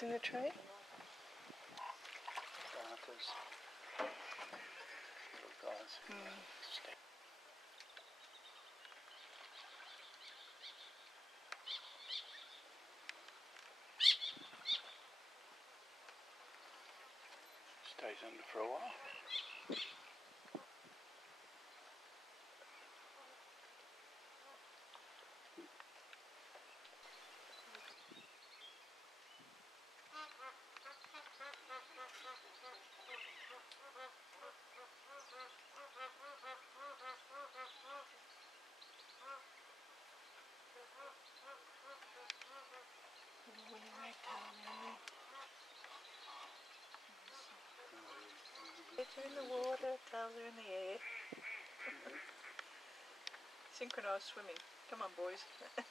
What's in the tray? Starters. Little guys. Stays under for a while. Tails in the water, tails are in the air. Synchronised swimming. Come on, boys. There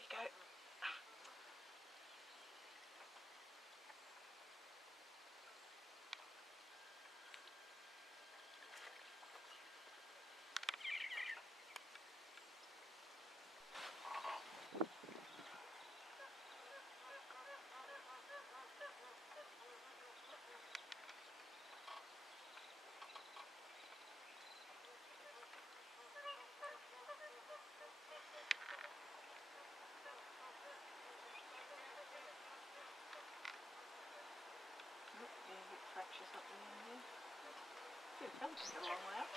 you go. Yeah, a bit fractious up the end there. Good, I'm just a long way up.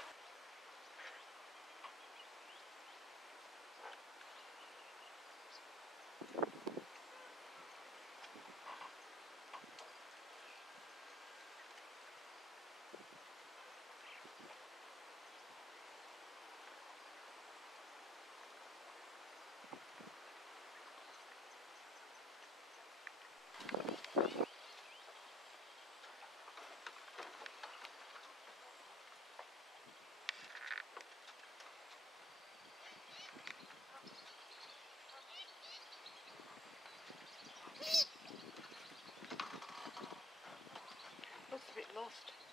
Looks a bit lost.